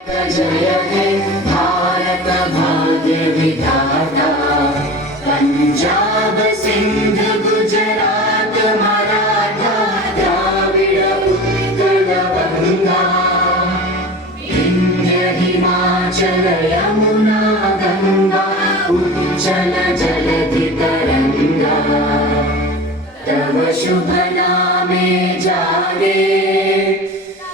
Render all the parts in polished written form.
जय हे भारत भाग्य विधाता, पंजाब सिंध गुजरात मराठा द्राविड़ उत्कल गंगा, विंध्य हिमाचल यमुना गंगा, उच्चल जलधि तरंगा, तव शुभ नामे जागे,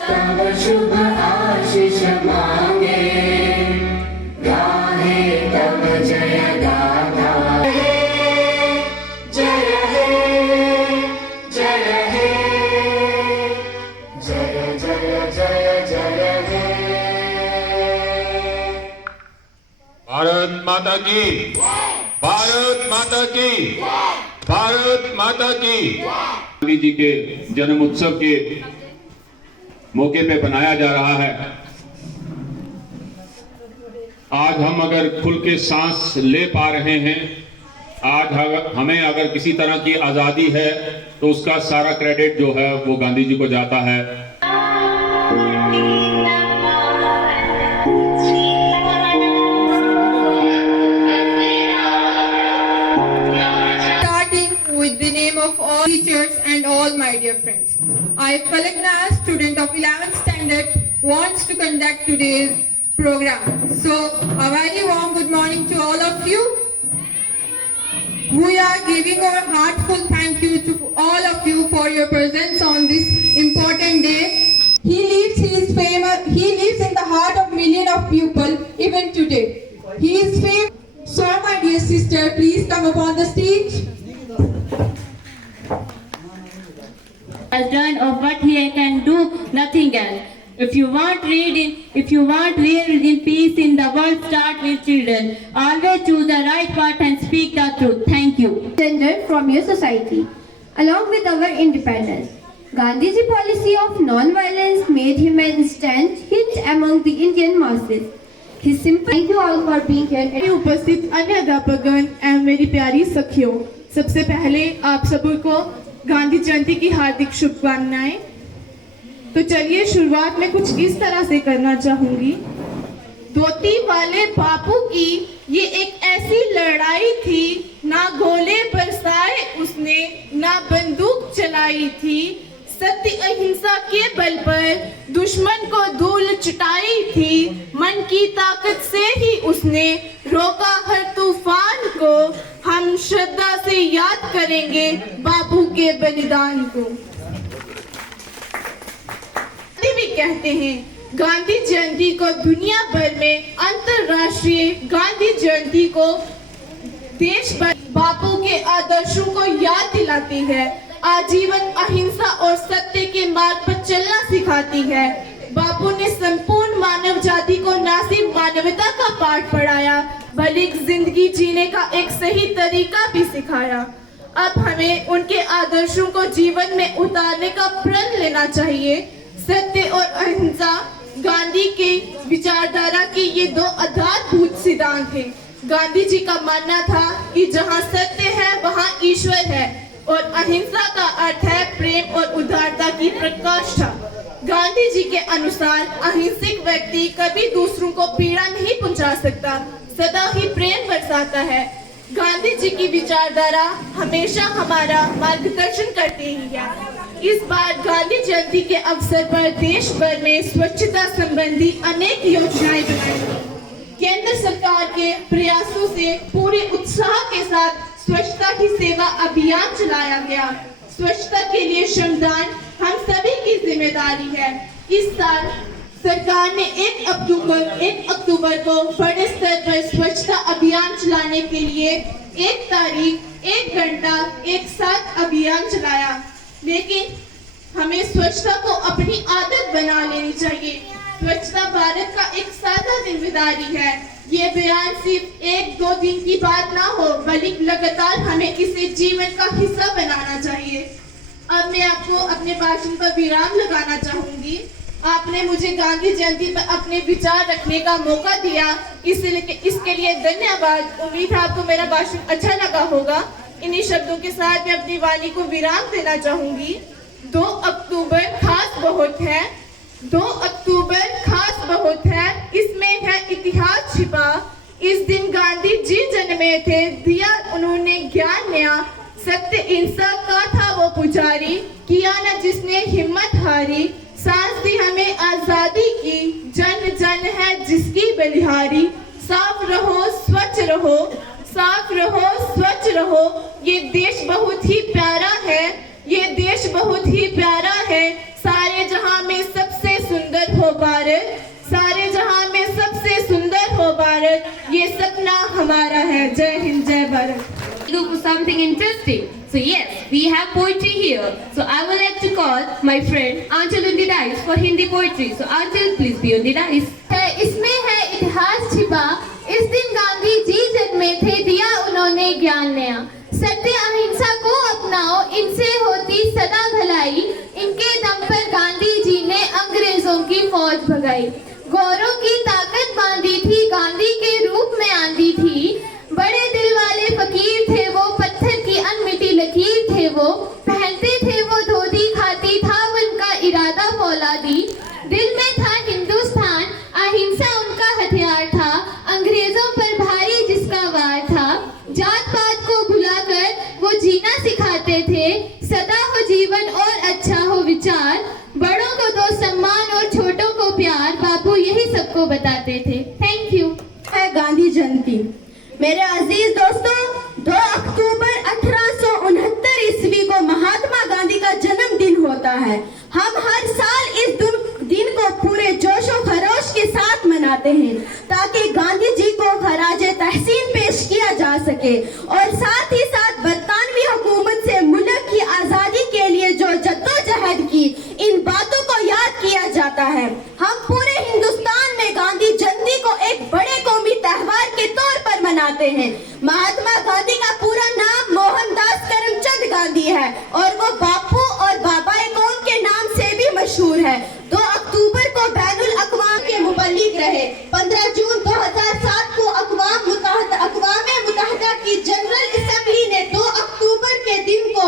तव शुभ आशीष मांगे, गाहे तव जय गाथा। जय हे जय हे जय जय जय जय हे। भारत माता की, भारत माता की, भारत माता की। गांधी जी के जन्म उत्सव के मौके पे बनाया जा रहा है। आज हम अगर खुल के सांस ले पा रहे हैं, आज हमें अगर किसी तरह की आजादी है, तो उसका सारा क्रेडिट जो है वो गांधी जी को जाता है। With the name of all teachers and all my dear friends, I, Falakna, student of 11th standard, wants to conduct today's program. So, a very warm good morning to all of you. We are giving our heartfelt thank you to all of you for your presence on this important day. He lives in the heart of millions of people even today. He is famous. So, my dear sister, please come upon the stage. Has done of what he can do, nothing else. If you want real in peace in the world, start with children. Always choose the right path and speak the truth. Thank you. Surrender from your society. Along with our independence, Gandhi's policy of non-violence made him an instant hit among the Indian masses. His simple thank you all for being here. उपस्थित अन्य अध्यापकगण एवं मेरी प्यारी सखियों, सबसे पहले आप सबको गांधी जयंती की हार्दिक शुभकामनाएं। तो चलिए शुरुआत में कुछ इस तरह से करना चाहूंगी। धोती वाले बापू की ये एक ऐसी लड़ाई थी, ना गोले बरसाए उसने, ना बंदूक चलाई थी, सत्य अहिंसा के बल पर दुश्मन को धूल चटाई थी, मन की ताकत से ही उसने रोका हर तूफान को, हम श्रद्धा से याद करेंगे बापू के बलिदान को। भी कहते हैं गांधी जयंती को दुनिया भर में अंतरराष्ट्रीय गांधी जयंती को देश भर बापू के आदर्शों को याद दिलाती है, आजीवन अहिंसा और सत्य के मार्ग पर चलना सिखाती है। बापू ने संपूर्ण मानव जाति को न सिर्फ मानवता का पाठ पढ़ाया, बल्कि जिंदगी जीने का एक सही तरीका भी सिखाया। अब हमें उनके आदर्शों को जीवन में उतारने का प्रण लेना चाहिए। सत्य और अहिंसा गांधी के विचारधारा के ये दो आधारभूत सिद्धांत हैं। गांधी जी का मानना था कि जहाँ सत्य है वहाँ ईश्वर है, और अहिंसा का अर्थ है प्रेम और उदारता की प्रकाष्ठा। गांधी जी के अनुसार अहिंसक व्यक्ति कभी दूसरों को पीड़ा नहीं पहुंचा सकता, सदा ही प्रेम बरसाता है। गांधी जी की विचारधारा हमेशा हमारा मार्गदर्शन करती ही है। इस बार गांधी जयंती के अवसर पर देश भर में स्वच्छता संबंधी अनेक योजनाएं बनाई गई। केंद्र सरकार के प्रयासों से पूरे उत्साह के साथ स्वच्छता ही सेवा अभियान चलाया गया। स्वच्छता के लिए श्रमदान हम सभी की जिम्मेदारी है। इस साल सरकार ने 1 अक्टूबर को बड़े स्तर पर स्वच्छता अभियान चलाने के लिए 1 तारीख 1 घंटा एक साथ अभियान चलाया। लेकिन हमें स्वच्छता को अपनी आदत बना लेनी चाहिए। स्वच्छता भारत का एक साझा जिम्मेदारी है। ये बयान सिर्फ 1-2 दिन की बात ना हो, बल्कि लगातार हमें इसे जीवन का हिस्सा बनाना चाहिए। अब मैं आपको अपने भाषण पर विराम लगाना चाहूंगी। आपने मुझे गांधी जयंती पर अपने विचार रखने का मौका दिया, इसके लिए धन्यवाद। उम्मीद है आपको मेरा भाषण अच्छा लगा होगा। इन्हीं शब्दों के साथ मैं अपनी वाणी को विराम देना चाहूंगी। 2 अक्टूबर खास बहुत है। 2 अक्टूबर खास बहुत है, इसमें है इतिहास छिपा। इस दिन गांधी जी जन्मे थे, दिया उन्होंने ज्ञान नया। सत्य इंसाफ का था वो पुजारी, किया न जिसने हिम्मत हारी। सांस दी हमें आजादी की, जन जन है जिसकी बलिहारी। साफ रहो स्वच्छ रहो, साफ रहो स्वच्छ रहो, ये देश बहुत ही प्यारा है, ये देश बहुत ही प्यारा है। सारे जहां में सबसे सुंदर हो भारत, सारे जहां में सबसे सुंदर हो भारत, ये सपना हमारा है। जय हिंद जय Bharat. Do something interesting. So yes, we have poetry here. So I would like to call my friend Aanchal on the dais for Hindi poetry. So Aanchal, please be on the dais. इसमें है इतिहास छिपा, इस दिन गांधी जी जन्मे थे, दिया उन्होंने ज्ञान नया। सत्य अहिंसा को अपनाओ, इनसे होती सदा भलाई। इनके दम पर गांधी जी ने अंग्रेजों की फौज भगाई। गौरों की ताकत बांधी थी, गांधी के रूप में आंधी थी। बड़े दिल वाले फकीर थे वो, पत्थर की अनमिटी लकीर थे वो। पहनते थे वो धोती, खाती था उनका इरादा फौलादी। दिल में था हिंदुस्तान, अहिंसा उनका हथियार था। अंग्रेजों पर भारी जिसका वार था, जात पात को भुलाकर वो जीना सिखाते थे। सदा हो जीवन और अच्छा हो विचार, बड़ों को दो सम्मान और छोटों को प्यार। बापू यही सबको बताते थे। Thank you. है गांधी जयंती। मेरे अजीज दोस्तों, 2 अक्टूबर 1869 ईस्वी को महात्मा गांधी का जन्मदिन होता है। हम हर साल इस दिन को पूरे जोशो खरोश के साथ मनाते हैं ताकि गांधी जी को खराजे तहसीन पेश किया जा सके और साथ ही साथ बरतानवी हुकूमत से मुल्क की आजादी के लिए जो जद्दोजहद की, इन बातों को याद किया जाता है। हम पूरे हिंदुस्तान में गांधी जयंती को एक बड़े कौमी त्योहार के तौर पर मनाते हैं। महात्मा गांधी का पूरा नाम मोहनदास करमचंद गांधी है और वो बापू और बाबाए कौम के नाम से भी मशहूर है। 2 अक्टूबर को बैनुल अक़वाम के मुबल्लिग रहे। 15 जून 2007 को अक़वाम मुत्तहिदा की जनरल असेंबली ने 2 अक्टूबर के दिन को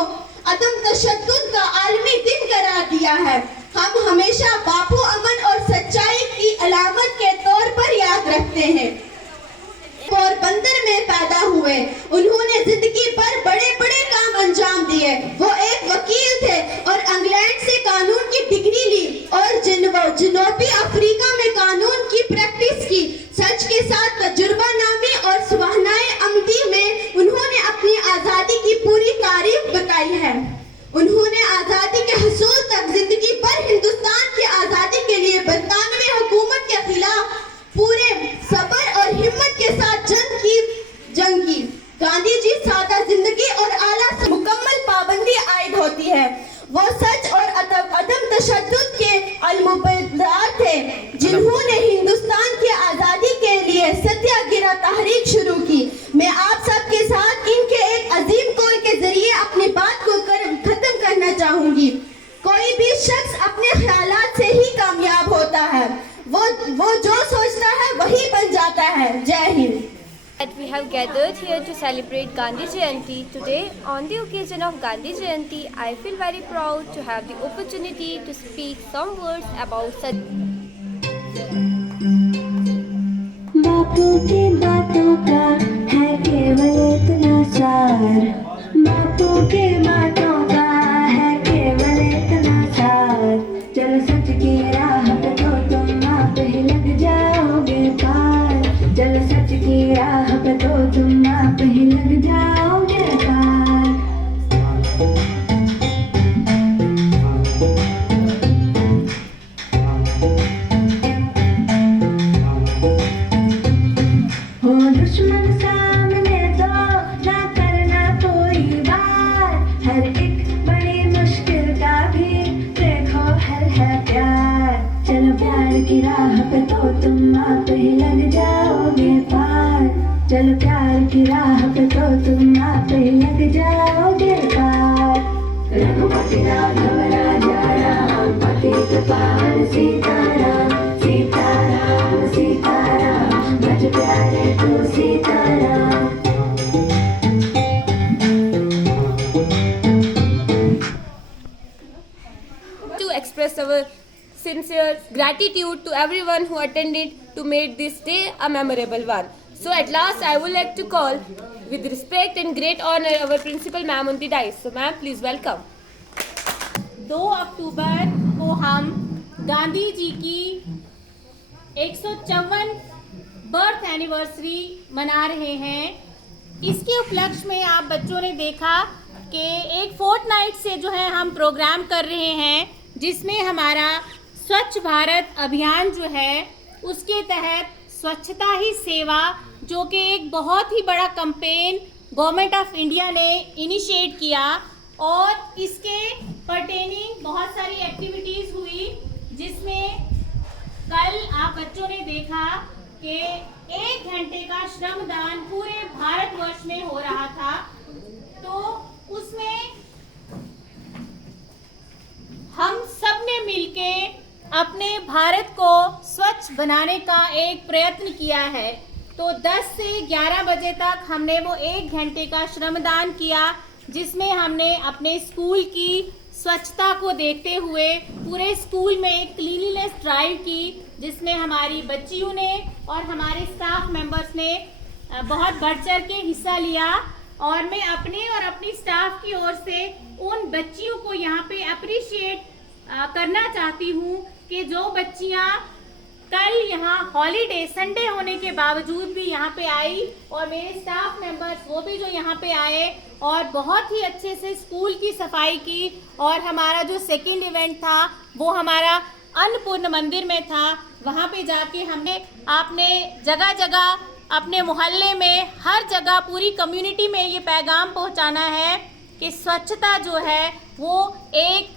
अदम तशद्दुद का आलमी दिन करार दिया है। हम हमेशा बापू अमन और सच्चाई की अलामत के तौर पर याद रखते हैं। पोरबंदर में पैदा हुए, उन्होंने जिंदगी भर बड़े बड़े काम अंजाम दिए। वो एक वकील थे और इंग्लैंड से कानून की डिग्री ली और जनूबी अफ्रीका में कानून की प्रैक्टिस की। सच के साथ तजुर्बा नामी और सुबहानाए अमदी में उन्होंने अपनी आजादी की पूरी तारीफ बताई है। उन्होंने आजादी के हसूल तक जिंदगी भर हिंदुस्तान की आजादी के लिए बरतानवी हुकूमत के खिलाफ पूरे सब्र और हिम्मत के साथ जंग की। गांधी जी सादा जिंदगी और आला से मुकम्मल पाबंदी आयद होती है। वो सच और अदम तशद्दुद के अलमुबद्दार थे, जिन्होंने हिंदुस्तान की आजादी के लिए सत्याग्रह तहरीक शुरू की। मैं आप सबके साथ इनके एक अजीम कौल के जरिए अपनी बात को खत्म करना चाहूंगी। कोई भी शख्स अपने ख्यालात से ही कामयाब होता है। वो जो सोचता है वही बन जाता है। जय Hind. That we have gathered here to celebrate Gandhi Jayanti today. On the occasion of Gandhi Jayanti, I feel very proud to have the opportunity to speak some words about such. बापू की बातों का है केवल इतना सार, बापू की बातों का है केवल इतना सार। चलो सच की राह पे तो तुम आप ही लग जाओगे पार, चलो सच की राह पे तो तुम आप ही लग जाओगे पार। हो दुश्मन सामने तो ना करना कोई बार, हर एक बड़ी मुश्किल का भी देखो हल है प्यार। चलो प्यार की राह पे तो तुम आप ही लग जाओगे पार, चलो प्यार की राह पे तो तुम आप ही लग जाओगे पार। रघुपति राघव राजा राम, पतित पावन सीताराम, सीताराम सीताराम, भज प्यारे तू Sitaram. To express our sincere sincere gratitude to everyone who attended to make this day a memorable one. So at last I would like to call with respect and great honor our principal ma'am on the dais. So ma'am, please welcome. 2 अक्टूबर को हम गांधी जी की 154 birth anniversary मना रहे हैं। इसके उपलक्ष्य में आप बच्चों ने देखा कि एक फोर्टनाइट से जो है हम प्रोग्राम कर रहे हैं, जिसमें हमारा स्वच्छ भारत अभियान जो है उसके तहत स्वच्छता ही सेवा, जो कि एक बहुत ही बड़ा कैंपेन गवर्नमेंट ऑफ इंडिया ने इनिशिएट किया और इसके पर्टेनिंग बहुत सारी एक्टिविटीज़ हुई, जिसमें कल आप बच्चों ने देखा कि 1 घंटे का श्रमदान पूरे भारतवर्ष में हो रहा था। तो उसमें हम सब ने मिलके अपने भारत को स्वच्छ बनाने का एक प्रयत्न किया है। तो 10 से 11 बजे तक हमने वो 1 घंटे का श्रमदान किया, जिसमें हमने अपने स्कूल की स्वच्छता को देखते हुए पूरे स्कूल में एक क्लीनिनेस ड्राइव की, जिसमें हमारी बच्चियों ने और हमारे स्टाफ मेंबर्स ने बहुत बढ़ चढ़ के हिस्सा लिया। और मैं अपने और अपनी स्टाफ की ओर से उन बच्चियों को यहाँ पे अप्रिशिएट करना चाहती हूँ कि जो बच्चियाँ कल यहाँ हॉलीडे संडे होने के बावजूद भी यहाँ पे आई, और मेरे स्टाफ मेंबर्स वो भी जो यहाँ पे आए और बहुत ही अच्छे से स्कूल की सफाई की। और हमारा जो सेकंड इवेंट था वो हमारा अन्नपूर्ण मंदिर में था। वहाँ पे जाके हमने आपने जगह जगह अपने मोहल्ले में हर जगह पूरी कम्युनिटी में ये पैगाम पहुँचाना है कि स्वच्छता जो है वो एक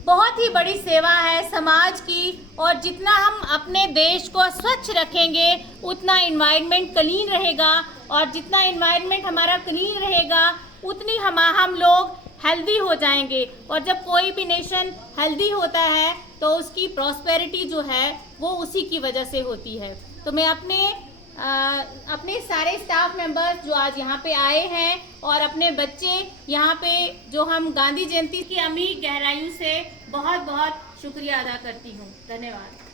बहुत ही बड़ी सेवा है समाज की, और जितना हम अपने देश को स्वच्छ रखेंगे उतना इन्वायरमेंट क्लीन रहेगा, और जितना इन्वायरमेंट हमारा क्लीन रहेगा उतनी हम लोग हेल्दी हो जाएंगे। और जब कोई भी नेशन हेल्दी होता है तो उसकी प्रॉस्पेरिटी जो है वो उसी की वजह से होती है। तो मैं अपने सारे स्टाफ मेंबर्स जो आज यहाँ पे आए हैं और अपने बच्चे यहाँ पे जो हम गांधी जयंती की अमीर गहराइयों से बहुत बहुत शुक्रिया अदा करती हूँ। धन्यवाद।